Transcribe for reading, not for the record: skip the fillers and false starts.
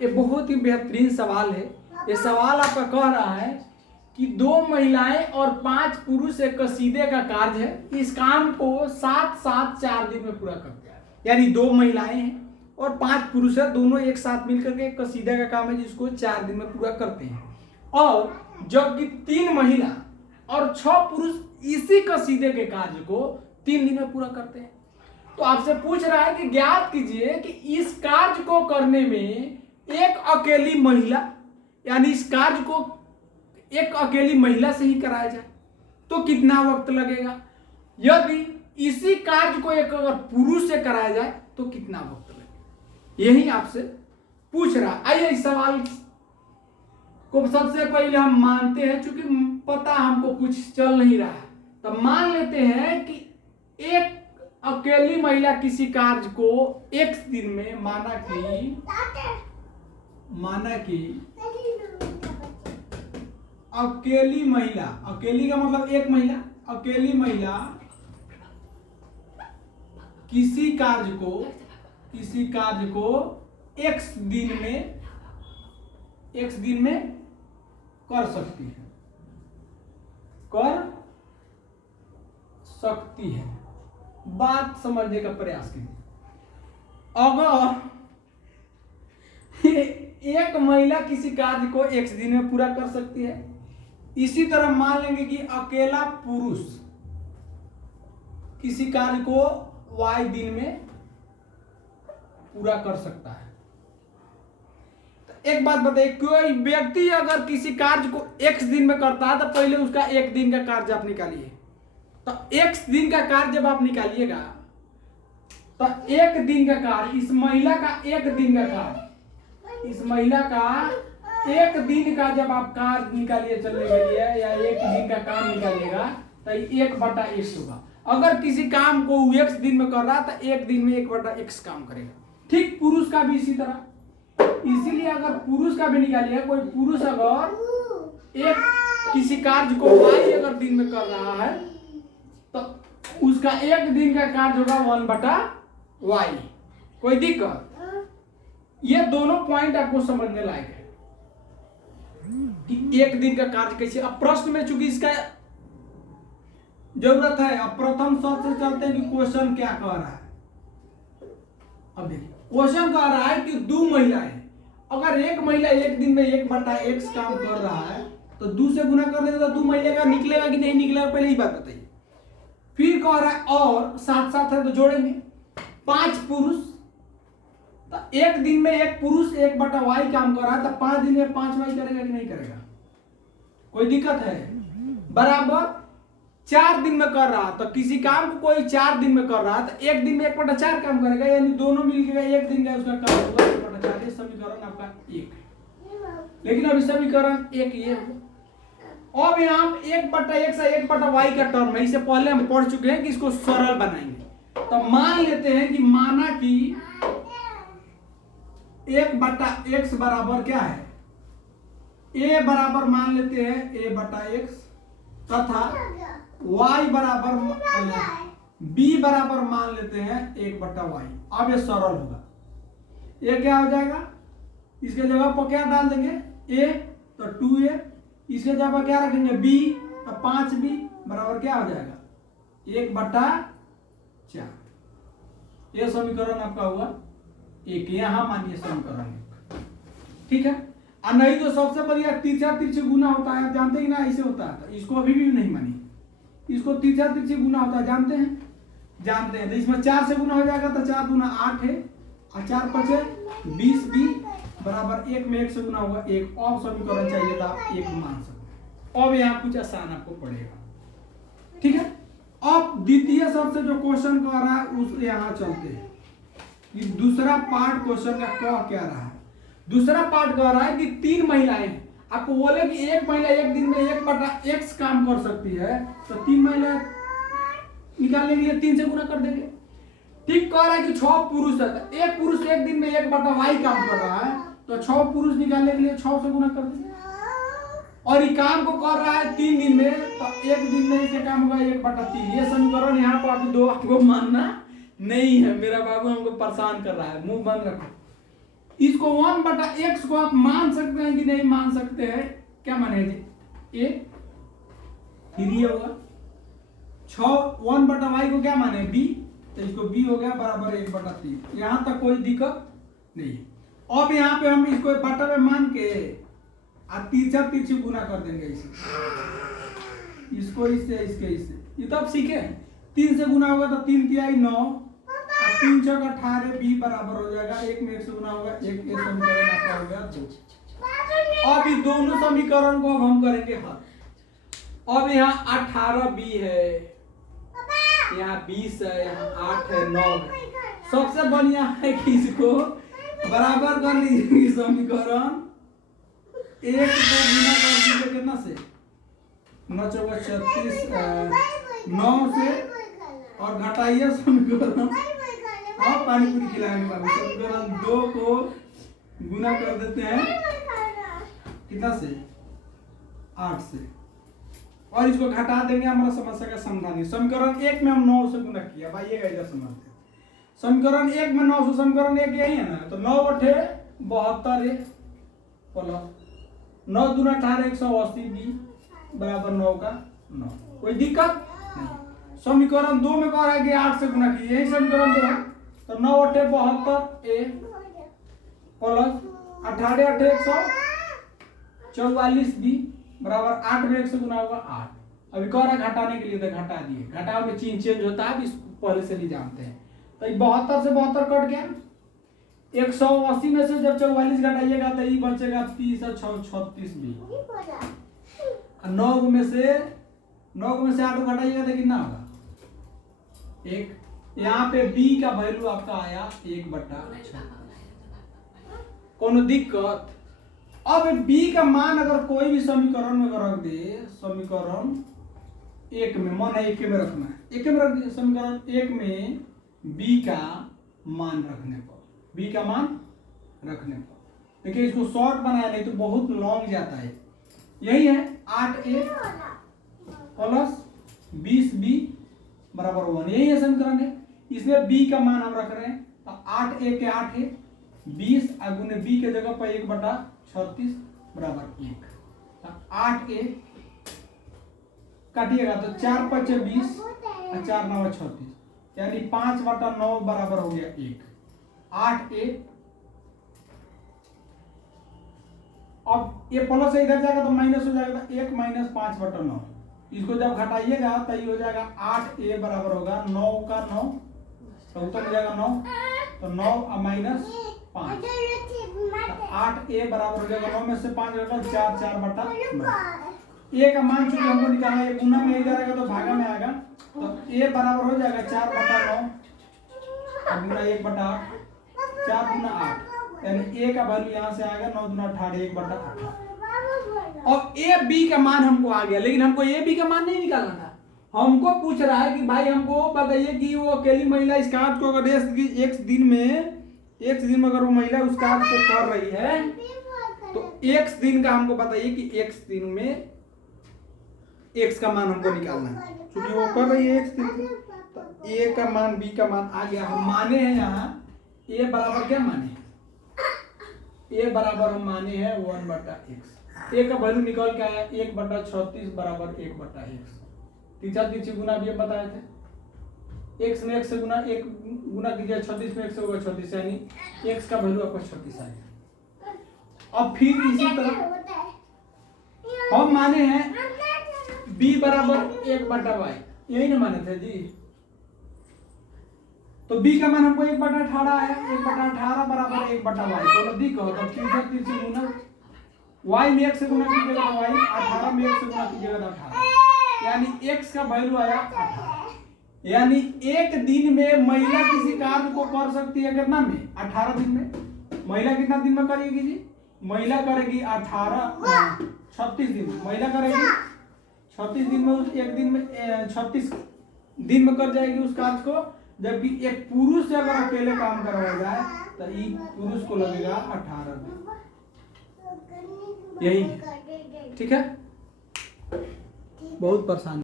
ये बहुत ही बेहतरीन सवाल है। ये सवाल आपका कह रहा है कि 2 महिलाएं और 5 पुरुष एक कसीदे का कार्य है, इस काम को 7-7-4 दिन में पूरा करते हैं। यानी 2 महिलाएं हैं और 5 पुरुष है, दोनों एक साथ मिलकर के एक कसीदे का काम है जिसको 4 दिन में पूरा करते हैं। और जबकि 3 महिला और 6 पुरुष इसी कसीदे के कार्य को 3 दिन में पूरा करते हैं। तो आपसे पूछ रहा है कि ज्ञात कीजिए कि इस कार्य को करने में एक अकेली महिला, यानी इस कार्य को एक अकेली महिला से ही कराया जाए तो कितना वक्त लगेगा। यदि इसी कार्य को एक अगर पुरुष से कराया जाए तो कितना वक्त लगेगा, यही आपसे पूछ रहा। आइए इस सवाल को सबसे पहले हम मानते हैं, चूंकि पता हमको कुछ चल नहीं रहा है, तो मान लेते हैं कि एक अकेली महिला किसी कार्य को एक दिन में माना कि अकेली महिला, अकेली का मतलब एक महिला, अकेली महिला किसी कार्य को एक दिन में कर सकती है। बात समझने का प्रयास कीजिए। अगर एक महिला किसी कार्य को एक दिन में पूरा कर सकती है, इसी तरह मान लेंगे कि अकेला पुरुष किसी कार्य को y दिन में पूरा कर सकता है। तो एक बात बताइए, कोई व्यक्ति अगर किसी कार्य को x दिन में करता है तो पहले उसका 1 दिन का कार्य आप निकालिए। तो x दिन का कार्य जब आप निकालिएगा तो 1 दिन का कार्य, इस महिला का 1 दिन का कार्य, इस महिला का 1 दिन का जब आप कार्य निकालिए चलने के लिए, या 1 दिन का काम निकालिएगा तो 1/x होगा। अगर किसी काम को x दिन में कर रहा तो 1 दिन में 1/x काम करेगा। ठीक पुरुष का भी इसी तरह। इसीलिए अगर पुरुष का भी निकालिएगा, कोई पुरुष अगर एक किसी कार्य को y अगर दिन में कर रहा है तो उसका 1 दिन का कार्य होगा 1/y। कोई दिक्कत? ये दोनों पॉइंट आपको समझने लायक है कि 1 दिन का कार्य कैसे। अब प्रश्न में चूंकि इसका जरूरत है, अब प्रथम शर्त से चलते हैं कि क्वेश्चन क्या कह रहा है। अब देखिए क्वेश्चन कह रहा है कि 2 महिलाएं, अगर एक महिला 1 दिन में 1/x काम कर रहा है तो 2 से गुना कर देगा तो 2 महिला का निकलेगा कि नहीं निकलेगा, पहले ही बात बताइए। फिर कह रहा है और साथ साथ है तो जोड़ेंगे 5 पुरुष, तो 1 दिन में एक पुरुष 1/y काम कर रहा है तो 5 दिन में 5y करेगा कि नहीं करेगा, कोई दिक्कत है। बराबर 4 दिन में कर रहा तो किसी काम को कोई 4 दिन में कर रहा तो 1 दिन में 1/4 काम करेगा, यानी दोनों मिलकर 1 दिन का उसका काम होगा 1/4। ये समीकरण आपका 1 है। लेकिन अभी समीकरण 1 ये है। अब यहाँ 1/x या 1/y का टर्म है, इससे पहले हम पढ़ चुके हैं कि इसको सरल बनाएंगे। तो मान लेते हैं कि माना कि 1/x बराबर क्या है, a बराबर मान लेते हैं a/x तथा y बराबर b बराबर मान लेते हैं 1/y। अब ये सरल होगा। ये क्या हो जाएगा, इसके जगह पर क्या डाल देंगे a तो 2a, इसके जगह पर क्या रखेंगे b तो 5b बराबर क्या हो जाएगा 1/4। ये समीकरण आपका हुआ 1। यहां मानिए समीकरण 1, ठीक है। और नहीं तो सबसे बढ़िया तिरछा तिरछी गुना होता है, जानते ही ना, ऐसे होता है। इसको अभी भी नहीं मानिए, इसको तिरछा तिरछी गुना होता है, जानते हैं। तो इसमें 4 से गुना हो जाएगा तो 4 दूना 8 है और 4 5 20b बराबर 1 में 1 से गुना होगा 1। और समीकरण चाहिए था 1 मान सकते। अब यहाँ कुछ आसान आपको पड़ेगा, ठीक है। अब द्वितीय शर्त से जो क्वेश्चन कर रहा है उस यहाँ चलते हैं कि दूसरा पार्ट क्वेश्चन का क्या रहा है। दूसरा पार्ट कह रहा है कि 3 महिलाएं, आपको बोले कि एक महिला 1 दिन में 1/x काम कर सकती है तो 3 महिला निकालने के लिए 3 से गुना कर देंगे। ठीक कह रहा है कि 6 पुरुष है तो एक पुरुष 1 दिन में 1/y काम कर रहा है तो 6 पुरुष निकालने के लिए 6 से गुना कर देंगे। और ये काम को कर रहा है 3 दिन में तो 1 दिन में इसका काम होगा 1/3। ये समीकरण यहाँ पर अभी 2 आपको मानना नहीं है, मेरा बाबू हमको परेशान कर रहा है, मुंह बंद रखो। इसको 1/x को आप मान सकते हैं कि नहीं मान सकते हैं? क्या मानेंगे? ए 3 होगा। 1/y को क्या माने? b, तो इसको b हो गया बराबर 1/3। यहां तक कोई दिक्कत नहीं। अब यहाँ पे हम इसको बटा में मान के तिरछा तिरछी गुना कर देंगे इसे, इसको इससे इसके इससे। ये तो आप सीखे 3 से गुना होगा तो 3 की आई 9, 3 6 18 b बराबर हो जाएगा 1 में 1 से गुना होगा 1। ये समीकरण आपका हो गया 2। अब ये दोनों समीकरण को अब हम करेंगे हल। अब यहाँ 18b है, यहाँ 20 है, यहाँ 8 है, 9 है। सबसे बढ़िया है कि इसको बराबर कर लीजिए समीकरण 1 को गुना कर दीजिए कितना से? 9 चौका 36, 9 से और घटाइए समीकरण। और पानी पूरी खिलाएंगे बाबू। समीकरण 2 को गुना कर देते हैं कितना से? 8 से, और इसको घटा देंगे। हमारा समस्या का समाधान। समीकरण 1 में हम 9 से गुना किया, भाई ये इधर समझते हैं। समीकरण 1 में 9 से समीकरण 1 यही है ना, तो 9 बटे 72 प्लस 9 दूना 18 180 b बराबर 9 का 9। कोई दिक्कत नहीं। समीकरण 2 में कह रहा है कि 8 से गुना कीजिए, यही समीकरण 2 है। तो 9 बटे 72 a प्लस 18 8 144 b बराबर 8 में 1 से गुना होगा 8। अभी कह रहा है घटाने के लिए, तो घटा दिए। घटाव में चिन्ह चेंज होता है, इस पहले से नहीं जानते हैं। तो 72 से 72 कट गया। 180 में से जब 44 घटाइएगा तो ये बचेगा 30 और 36 भी। 9 में से 8 घटाइएगा तो कितना होगा? 1। यहाँ पे b का वैल्यू आपका आया 1/6। कोनो दिक्कत? अब b का मान अगर कोई भी समीकरण में रख दे, समीकरण 1 में मान 1 में रखना है, 1 में रख दिए। समीकरण 1 में b का मान रखने पर देखिए इसको शॉर्ट बनाया, नहीं तो बहुत लॉन्ग जाता है। यही है 8a प्लस 20b बराबर 1, यही है समीकरण है। इसमें b का मान हम रख रहे हैं, तो 8a के 8 है, 20 गुने b के जगह पर 1/36 बराबर 1। 8a काटिएगा तो 4 5 20 और 4 9 36, यानी 5/9 बराबर हो गया 1। 8a, अब ये प्लस से इधर जाएगा तो माइनस हो जाएगा, 1 माइनस 5/9। इसको जब घटाइएगा तो ये हो जाएगा 8a बराबर होगा 9 का 9, तो उत्तर हो जाएगा 9। तो 9 माइनस 5, 8a बराबर हो जाएगा 9 में से 5 घटा 4 4/9। a का मान चूंकि हमको निकालना है, गुना में इधर आएगा तो भागा में आएगा, तो a बराबर हो जाएगा 4/9 गुना 1/8, 4 गुना 8, यानी a का वैल्यू यहाँ से आएगा 9 गुना 18 1/8। और a b का मान हमको आ गया, लेकिन हमको a b का मान नहीं निकालना था। हमको पूछ रहा है कि भाई हमको बताइए कि वो अकेली महिला इस कार्य को अगर एक दिन में अगर वो महिला उस कार्य को कर रही है, तो x दिन का हमको बताइए कि x दिन में x का मान हमको निकालना है। क्योंकि वो कर रही है x दिन, तो a का मान b का मान आ गया। हम माने हैं यहाँ a बराबर क्या माने? a बराबर हम माने हैं 1/x। a का वैल्यू निकल के आया 1/36 बराबर 1/x। तीसरा तीसरी गुना भी हम बताए थे, x में 1 से गुना 1 गुना कीजिए 36 में 1 से होगा 36, यानी x का वैल्यू आपका 36 आएगा। अब फिर इसी तरह हम माने हैं b बराबर 1/y, यही ना माने थे जी। तो b का मान हमको 1/18 आया, 1/18 बराबर 1/y। तो दिक्कत तीसरा तीसरी गुना y में 1 से गुना कीजिएगा तो y, 18 में 1 से गुना कीजिएगा तो 18, यानी x का वैल्यू आया 18। यानी एक दिन में महिला किसी कार्य को कर सकती है कितना में? 18 दिन में। महिला कितना दिन में करेगी जी? महिला करेगी 36 दिन में। महिला करेगी 36 दिन में, एक दिन में 36 दिन में कर जाएगी उस कार्य को। जबकि एक पुरुष से अगर अकेले काम करवाया जाए तो ये पुरुष को लगेगा 18 दिन। यही ठीक है, बहुत परेशान।